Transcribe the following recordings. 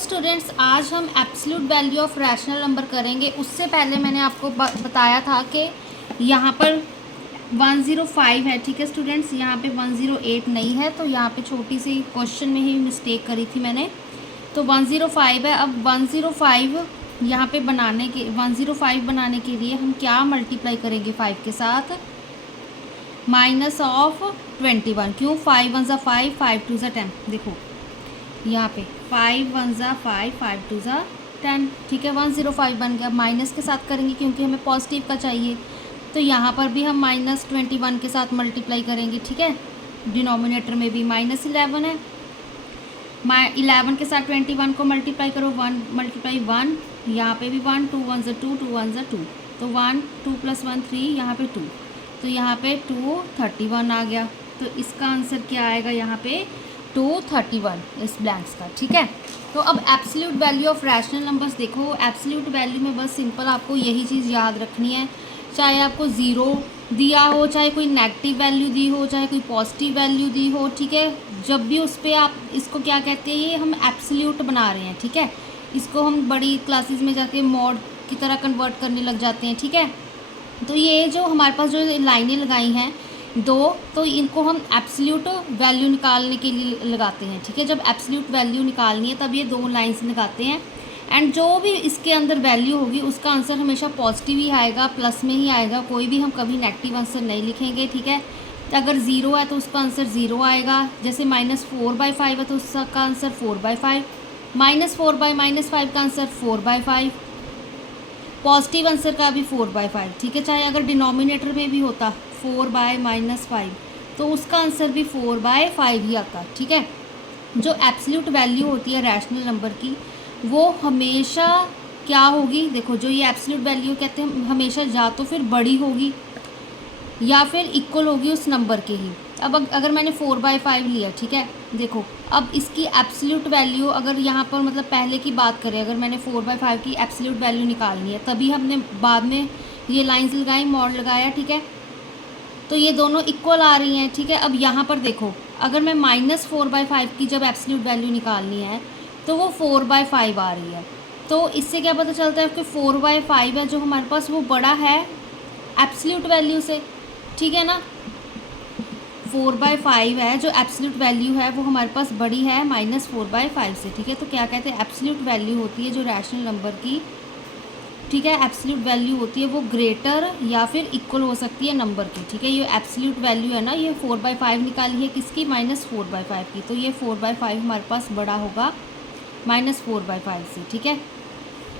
Students, आज हम absolute value of rational number करेंगे। उससे पहले मैंने आपको बताया था कि यहाँ पर 105 है। ठीक है स्टूडेंट्स, यहाँ पे 108 नहीं है, तो यहाँ पे छोटी सी क्वेश्चन में ही मिस्टेक करी थी मैंने। तो 105 है। अब 105 यहाँ पे बनाने के 105 बनाने के लिए हम क्या मल्टीप्लाई करेंगे 5 के साथ? Minus of 21। क्यों? 5 1 ज़ा 5, 5 2 ज़ा 10। देखो यहाँ पे 5 1 ज़ा 5, 5 2 ज़ा 10। ठीक है, 105 बन गया। माइनस के साथ करेंगे क्योंकि हमें पॉजिटिव का चाहिए, तो यहाँ पर भी हम माइनस 21 के साथ मल्टीप्लाई करेंगे। ठीक है, डिनोमिनेटर में भी माइनस 11 है। 11 के साथ 21 को मल्टीप्लाई करो, 1 मल्टीप्लाई 1, यहाँ पे भी 1, 2 1 ज़ा 2, 2 1 ज़ा 2, तो 1 2 + 1 3, यहाँ पे 2, तो यहाँ पे 231 आ गया। तो इसका आंसर क्या आएगा? यहाँ पे 231 इस ब्लैंक्स का। ठीक है, तो अब absolute value of rational numbers देखो। एब्सोल्यूट वैल्यू में बस सिंपल आपको यही चीज़ याद रखनी है, चाहे आपको ज़ीरो दिया हो, चाहे कोई नेगेटिव वैल्यू दी हो, चाहे कोई पॉजिटिव वैल्यू दी हो। ठीक है, जब भी उस पर आप इसको क्या कहते हैं, ये हम एब्सोल्यूट बना रहे हैं। ठीक है, इसको हम बड़ी क्लासेस में जाके मॉड की तरह कन्वर्ट करने लग जाते हैं। ठीक है, तो ये जो हमारे पास जो लाइनें लगाई हैं दो, तो इनको हम एब्सोल्यूट वैल्यू निकालने के लिए लगाते हैं। ठीक है, जब एब्सोल्यूट वैल्यू निकालनी है तब ये दो लाइंस लगाते हैं, एंड जो भी इसके अंदर वैल्यू होगी उसका आंसर हमेशा पॉजिटिव ही आएगा, प्लस में ही आएगा। कोई भी हम कभी नेगेटिव आंसर नहीं लिखेंगे। ठीक है, तो अगर ज़ीरो है तो उसका आंसर ज़ीरो आएगा। जैसे -4/5 है तो उसका आंसर 4/5, -4/-5 का आंसर 4/5, पॉजिटिव आंसर का भी 4/5। ठीक है, चाहे अगर डिनोमिनेटर में भी होता 4/-5 तो उसका आंसर भी 4/5 ही आता। ठीक है, जो एब्सोल्यूट वैल्यू होती है रैशनल नंबर की वो हमेशा क्या होगी? देखो, जो ये एब्सोल्यूट वैल्यू कहते हैं हमेशा या तो फिर बड़ी होगी या फिर इक्वल होगी उस नंबर के ही। अब अगर मैंने 4/5 लिया, ठीक है, देखो अब इसकी एब्सोल्यूट वैल्यू अगर यहाँ पर मतलब पहले की बात करें, अगर मैंने 4/5 की एब्सोल्यूट वैल्यू निकालनी है तभी हमने बाद में ये लाइंस लगाई, मॉड लगाया। ठीक है, तो ये दोनों इक्वल आ रही हैं। ठीक है, अब यहाँ पर देखो, अगर मैं -4/5 की जब एब्सोल्यूट वैल्यू निकालनी है तो वो 4/5 आ रही है। तो इससे क्या पता चलता है कि 4/5 है जो हमारे पास वो बड़ा है एब्सोल्यूट वैल्यू से। ठीक है ना, 4/5 है जो एब्सोल्यूट वैल्यू है वो हमारे पास बड़ी है -4/5 से। ठीक है, तो क्या कहते हैं, एब्सोल्यूट वैल्यू होती है जो रैशनल नंबर की, ठीक है, एब्सोल्यूट वैल्यू होती है वो ग्रेटर या फिर इक्वल हो सकती है नंबर की। ठीक है, ये एब्सोल्यूट वैल्यू है ना, ये 4/5 निकाली है किसकी? -4/5 की, तो ये 4/5 हमारे पास बड़ा होगा -4/5 से। ठीक है,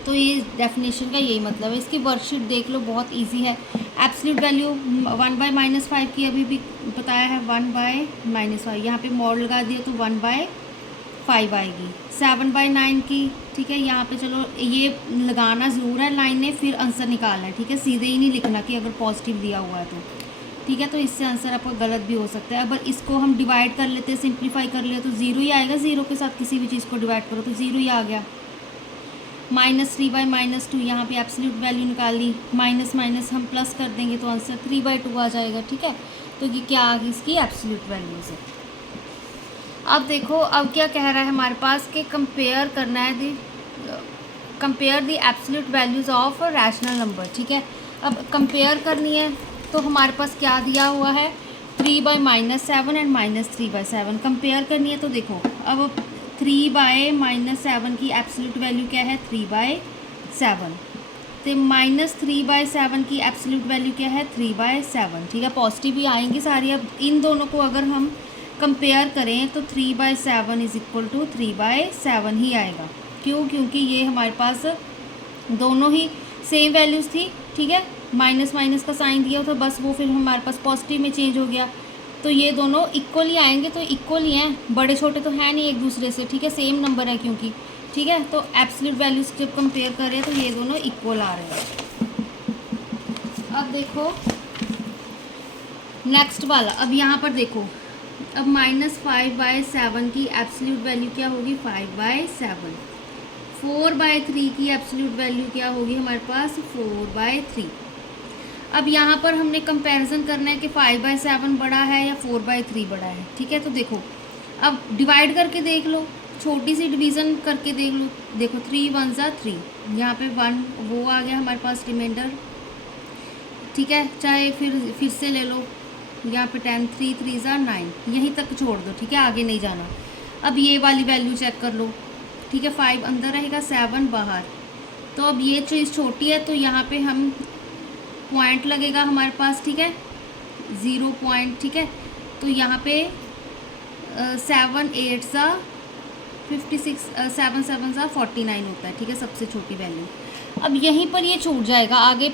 तो ये डेफिनेशन का यही मतलब है। इसकी वर्कशीट देख लो, बहुत इजी है। एब्सोल्यूट वैल्यू 1/-5 की अभी भी बताया है, 1/-5, यहाँ पे मॉड लगा दिया तो 1/5 आएगी। 7/9 की, ठीक है, यहाँ पे चलो ये लगाना ज़रूर है लाइन ने, फिर आंसर निकालना है। ठीक है, सीधे ही नहीं लिखना कि अगर पॉजिटिव दिया हुआ है तो। ठीक है, तो इससे आंसर आपका गलत भी हो सकता है। अगर इसको हम डिवाइड कर लेते हैं, सिंप्लीफाई कर लेते तो ज़ीरो ही आएगा। ज़ीरो के साथ किसी भी चीज़ को डिवाइड करो तो ज़ीरो ही आ गया। -3/-2, यहाँ पे एब्सोल्यूट वैल्यू निकाली, माइनस माइनस हम प्लस कर देंगे तो आंसर 3/2 आ जाएगा। ठीक है, तो ये क्या आ गई इसकी एब्सोल्यूट वैल्यू से। अब देखो, अब क्या कह रहा है हमारे पास कि कंपेयर करना है compare the absolute values of rational number. ठीक है, अब कंपेयर करनी है तो हमारे पास क्या दिया हुआ है? 3/-7 एंड -3/7 कंपेयर करनी है। तो देखो, अब 3/-7 की एब्सोल्यूट वैल्यू क्या है? 3/7। तो -3/7 की एब्सोल्यूट वैल्यू क्या है? 3/7। ठीक है, पॉजिटिव ही आएंगी सारी। अब इन दोनों को अगर हम कंपेयर करें तो 3/7 = 3/7 ही आएगा। क्यों? क्योंकि ये हमारे पास दोनों ही सेम वैल्यूज़ थी। ठीक है, माइनस माइनस का साइन दिया था, बस वो फिर हमारे पास पॉजिटिव में चेंज हो गया, तो ये दोनों इक्वल ही आएंगे। तो इक्वल ही हैं, बड़े छोटे तो हैं नहीं एक दूसरे से। ठीक है, सेम नंबर है क्योंकि। ठीक है, तो एब्सोल्यूट वैल्यूज जब कंपेयर कर रहे हैं तो ये दोनों इक्वल आ रहे हैं। अब देखो नेक्स्ट वाला, अब यहाँ पर देखो, अब -5/7 की एब्सोल्यूट वैल्यू क्या होगी? 5/7। 4/3 की एब्सोल्यूट वैल्यू क्या होगी हमारे पास? 4/3। अब यहाँ पर हमने कंपैरिजन करना है कि 5/7 बड़ा है या 4/3 बड़ा है। ठीक है, तो देखो अब डिवाइड करके देख लो, छोटी सी डिवीज़न करके देख लो, देखो 3 1 ज़ा 3, यहाँ पे 1 वो आ गया हमारे पास रिमाइंडर, ठीक है। चाहे फिर से ले लो, यहाँ पे 10 3 3 ज़ा 9, यहीं तक छोड़ दो, ठीक है, आगे नहीं जाना। अब ये वाली वैल्यू चेक कर लो, ठीक है, 5 अंदर रहेगा, 7 बाहर। तो अब ये चीज़ छोटी है तो यहाँ पे हम पॉइंट लगेगा हमारे पास, ठीक है, 0 पॉइंट, ठीक है। तो यहाँ पे 7 8 सा 56, 7 7 सा 49 होता है, ठीक है, सबसे छोटी वैल्यू। अब यहीं पर ये छूट जाएगा आगे,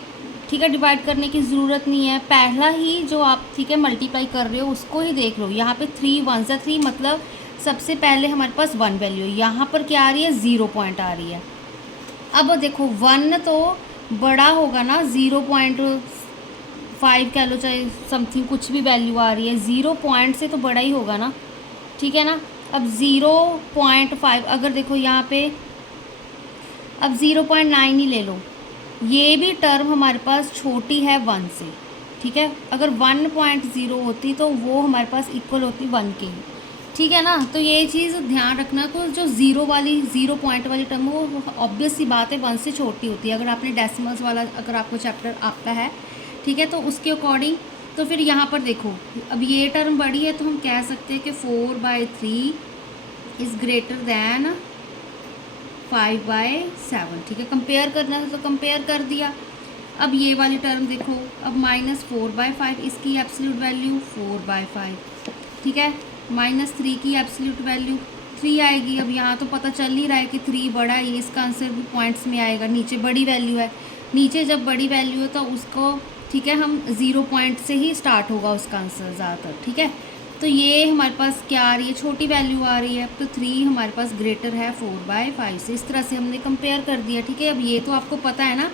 ठीक है, डिवाइड करने की ज़रूरत नहीं है, पहला ही जो आप, ठीक है, मल्टीप्लाई कर रहे हो उसको ही देख लो। यहाँ पे 3 1 सा 3, मतलब सबसे पहले हमारे पास 1 वैल्यू है, यहाँ पर क्या आ रही है, 0 पॉइंट आ रही है। अब देखो 1 तो बड़ा होगा ना, 0.5 कह लो, चाहे समथिंग कुछ भी वैल्यू आ रही है, 0 पॉइंट से तो बड़ा ही होगा ना, ठीक है ना। अब 0.5 अगर देखो यहाँ पे, अब 0.9 ही ले लो, ये भी टर्म हमारे पास छोटी है 1 से, ठीक है। अगर 1.0 होती तो वो हमारे पास इक्वल होती 1 के, ठीक है ना। तो ये चीज़ ध्यान रखना, तो जो 0 पॉइंट वाली टर्म वो ऑब्वियस सी बात है 1 से छोटी होती है। अगर आपने डेसिमल्स वाला अगर आपको चैप्टर आता है, ठीक है, तो उसके अकॉर्डिंग तो फिर यहाँ पर देखो, अब ये टर्म बड़ी है तो हम कह सकते हैं कि 4/3 इज़ ग्रेटर दैन 5/7, ठीक है। कंपेयर करना है तो कंपेयर कर दिया। अब ये वाली टर्म देखो, अब -4/5, इसकी एब्सोल्यूट वैल्यू 4/5, ठीक है। -3 की एब्सोल्यूट वैल्यू 3 आएगी। अब यहाँ तो पता चल ही रहा है कि 3 बड़ा है, ये इसका आंसर भी पॉइंट्स में आएगा, नीचे बड़ी वैल्यू है, नीचे जब बड़ी वैल्यू है तो उसको, ठीक है, हम 0 पॉइंट से ही स्टार्ट होगा उसका आंसर ज़्यादातर, ठीक है। तो ये हमारे पास क्या आ रही है, छोटी वैल्यू आ रही है, तो 3 हमारे पास ग्रेटर है 4/5 से। इस तरह से हमने कंपेयर कर दिया, ठीक है। अब ये तो आपको पता है ना,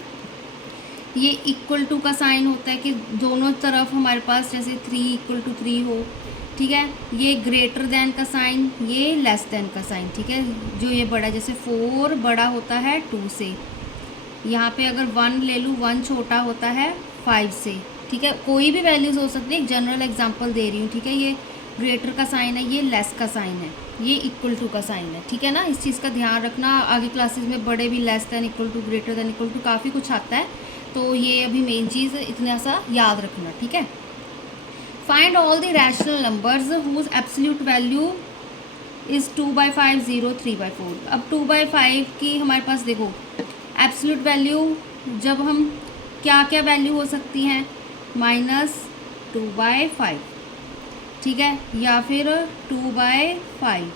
ये इक्वल टू का साइन होता है कि दोनों तरफ हमारे पास जैसे 3 = 3 हो, ठीक है। ये ग्रेटर दैन का साइन, ये लेस दैन का साइन, ठीक है। जो ये बड़ा, जैसे 4 बड़ा होता है 2 से, यहाँ पे अगर 1 ले लूँ, 1 छोटा होता है 5 से, ठीक है। कोई भी वैल्यूज़ हो सकती है, एक जनरल एग्जांपल दे रही हूँ, ठीक है। ये ग्रेटर का साइन है, ये लेस का साइन है, ये इक्वल टू का साइन है, ठीक है ना। इस चीज़ का ध्यान रखना, आगे क्लासेस में बड़े भी less than, equal to, greater than, equal to काफ़ी कुछ आता है, तो ये अभी मेन चीज़ इतना सा याद रखना, ठीक है। Find all the rational numbers whose absolute value is 2/5 0 3/4। अब 2/5 की हमारे पास देखो एब्सोल्यूट वैल्यू, जब हम क्या क्या वैल्यू हो सकती हैं, -2/5, ठीक है, या फिर 2/5,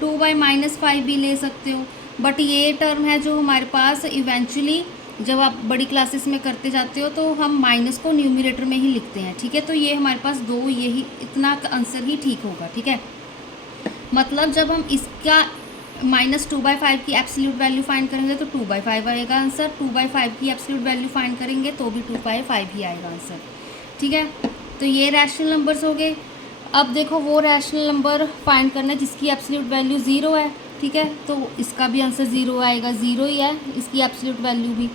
2/-5 भी ले सकते हो। बट ये टर्म है जो हमारे पास इवेंचुअली जब आप बड़ी क्लासेस में करते जाते हो तो हम माइनस को न्यूमरेटर में ही लिखते हैं, ठीक है। तो ये हमारे पास 2, यही इतना आंसर ही ठीक होगा, ठीक है। मतलब जब हम इसका -2/5 की एब्सोल्यूट वैल्यू फाइंड करेंगे तो 2/5 आएगा आंसर, 2/5 की एब्सोल्यूट वैल्यू फाइंड करेंगे तो भी 2/5 ही आएगा आंसर, ठीक है। तो ये रैशनल नंबर्स हो गए। अब देखो वो रैशनल नंबर फाइंड करना है जिसकी एब्सोल्यूट वैल्यू 0 है, ठीक है, तो इसका भी आंसर 0 आएगा, 0 ही है इसकी एब्सोल्यूट वैल्यू भी,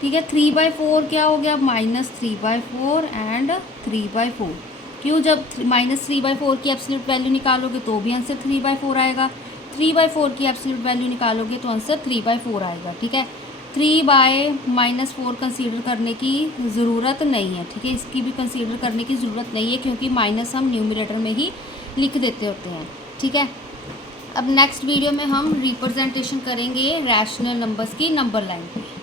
ठीक है। 3/4 क्या हो गया, -3/4 एंड 3/4। क्यों, जब -3/4 की एब्सोल्यूट वैल्यू निकालोगे तो भी आंसर 3/4 आएगा, 3/4 की एब्सोल्यूट वैल्यू निकालोगे तो आंसर 3/4 आएगा, ठीक है। 3/-4 कंसीडर करने की ज़रूरत नहीं है, ठीक है, इसकी भी कंसीडर करने की ज़रूरत नहीं है क्योंकि माइनस हम न्यूमरेटर में ही लिख देते होते हैं, ठीक है। अब नेक्स्ट वीडियो में हम रिप्रेजेंटेशन करेंगे रैशनल नंबर्स की नंबर लाइन पे।